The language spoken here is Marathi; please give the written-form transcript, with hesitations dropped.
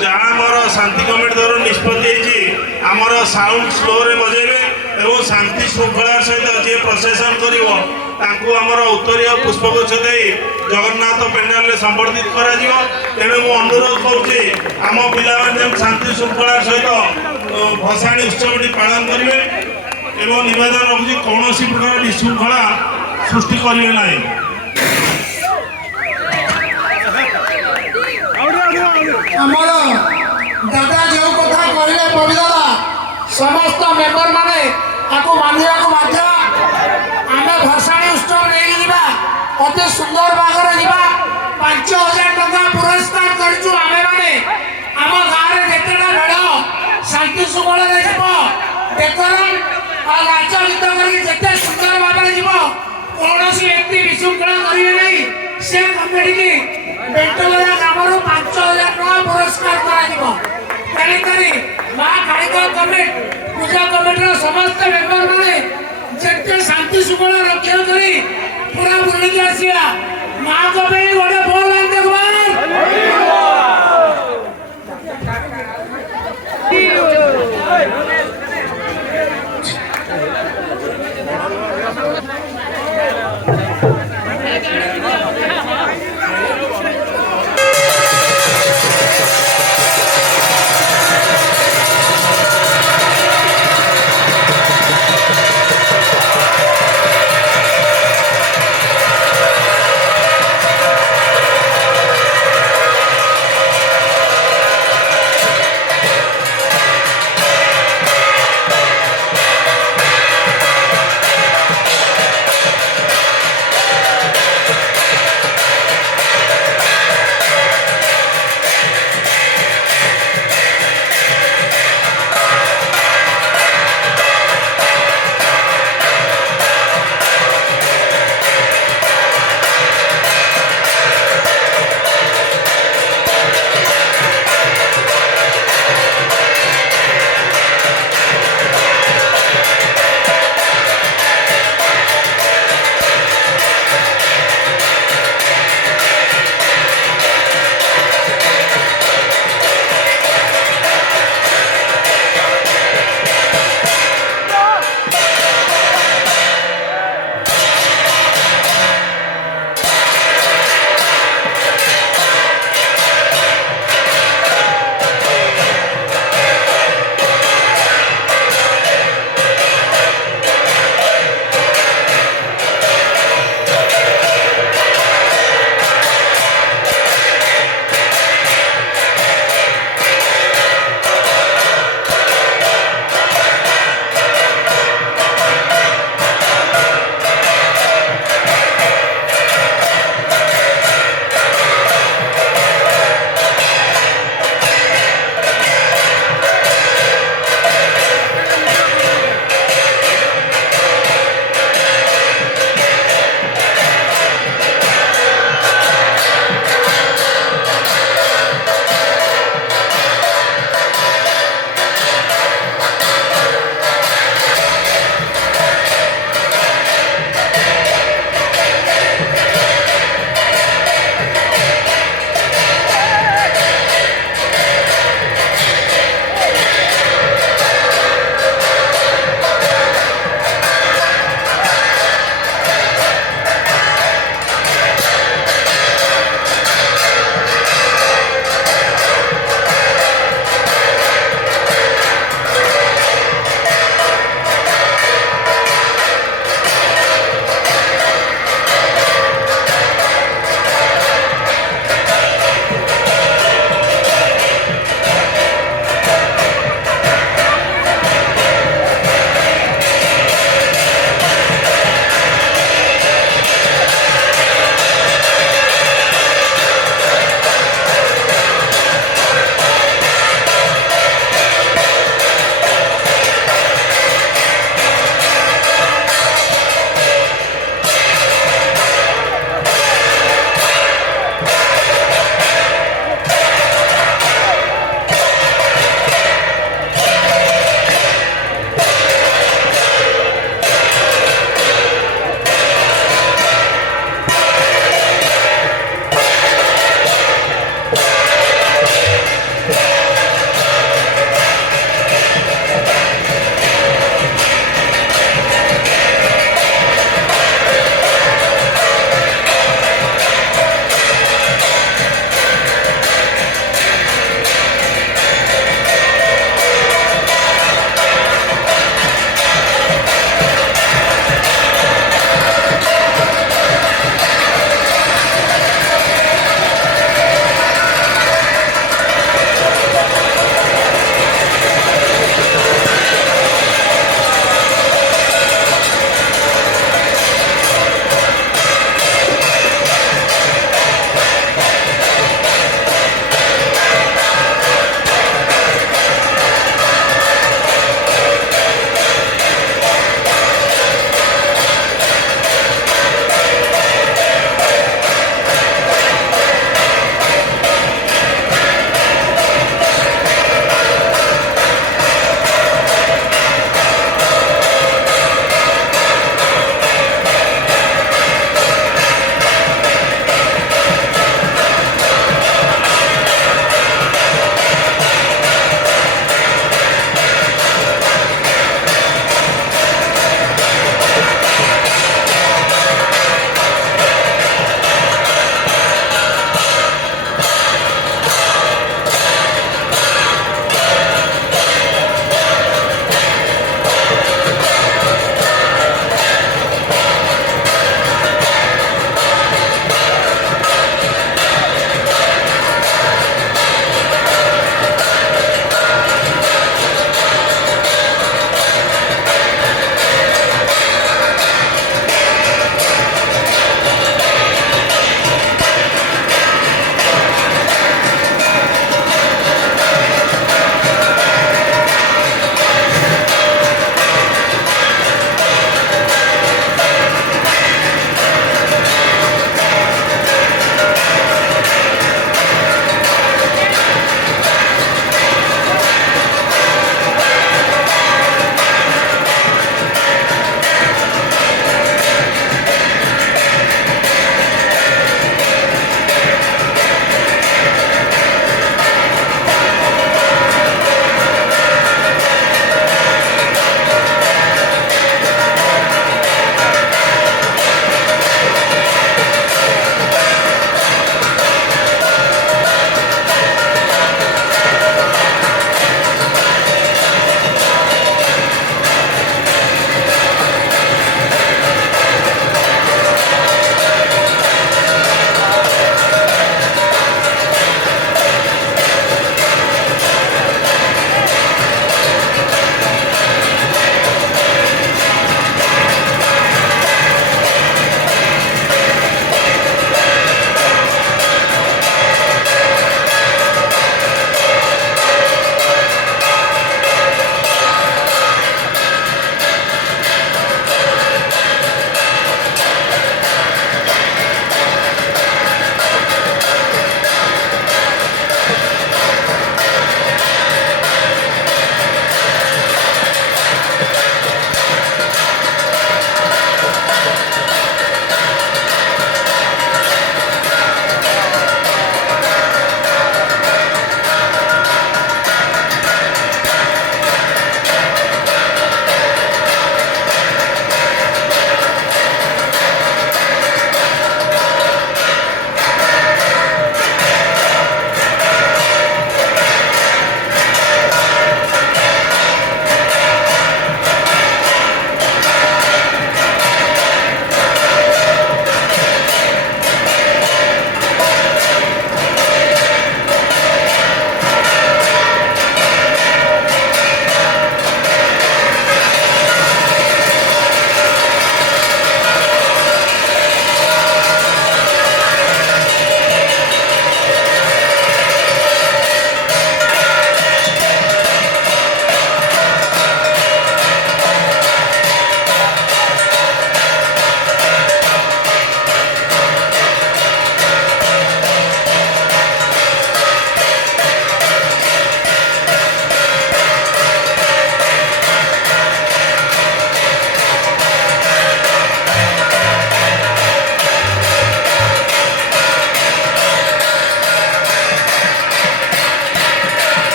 जहाँ आमर शांति कमिटी द्वारा निष्पत्ति आमर साउंड स्लो रे बजेबे एवं शांति श्रृंखला सहित जी प्रसेसन कर उत्तरीय पुष्पगुच्छ दे जगन्नाथ पेंडाल संबर्धित कर तेणु मु अनुरोध करुच्ची आम पिला शांति श्रृंखला सहित भसाणी उत्सव पालन करेंगे एवं निवेदन रखुच्छी कौन प्रकार विशृंखला सृष्टि करेंगे ना। आमर दादा जो कथा कहले पविदादा समस्त मेम्बर माने आपको मानिया को बाध्य आमे भसाणी उत्सव नहीं जीवा अति सुंदर भागर जीवा 5000 टका पुरस्कार करछु आमे माने आम गाँव रे जेतेटा मेढ़ शांति सुगल रे जीव डेकोरम आ नाच गीत करके जेते सुंदर भाव रे जीव कौन व्यक्ति विशृंखला करेंगे नहीं से कमिटी की बेंटोला ग्रामर 5000 टका पुरस्कार करी माँ कालिका कमिटी पूजा कमिटी समस्त मेम्बर माने जेते शांति सुगल रक्षा करी पूरा बुली के आसिया माँ को गोटे बोल देखवा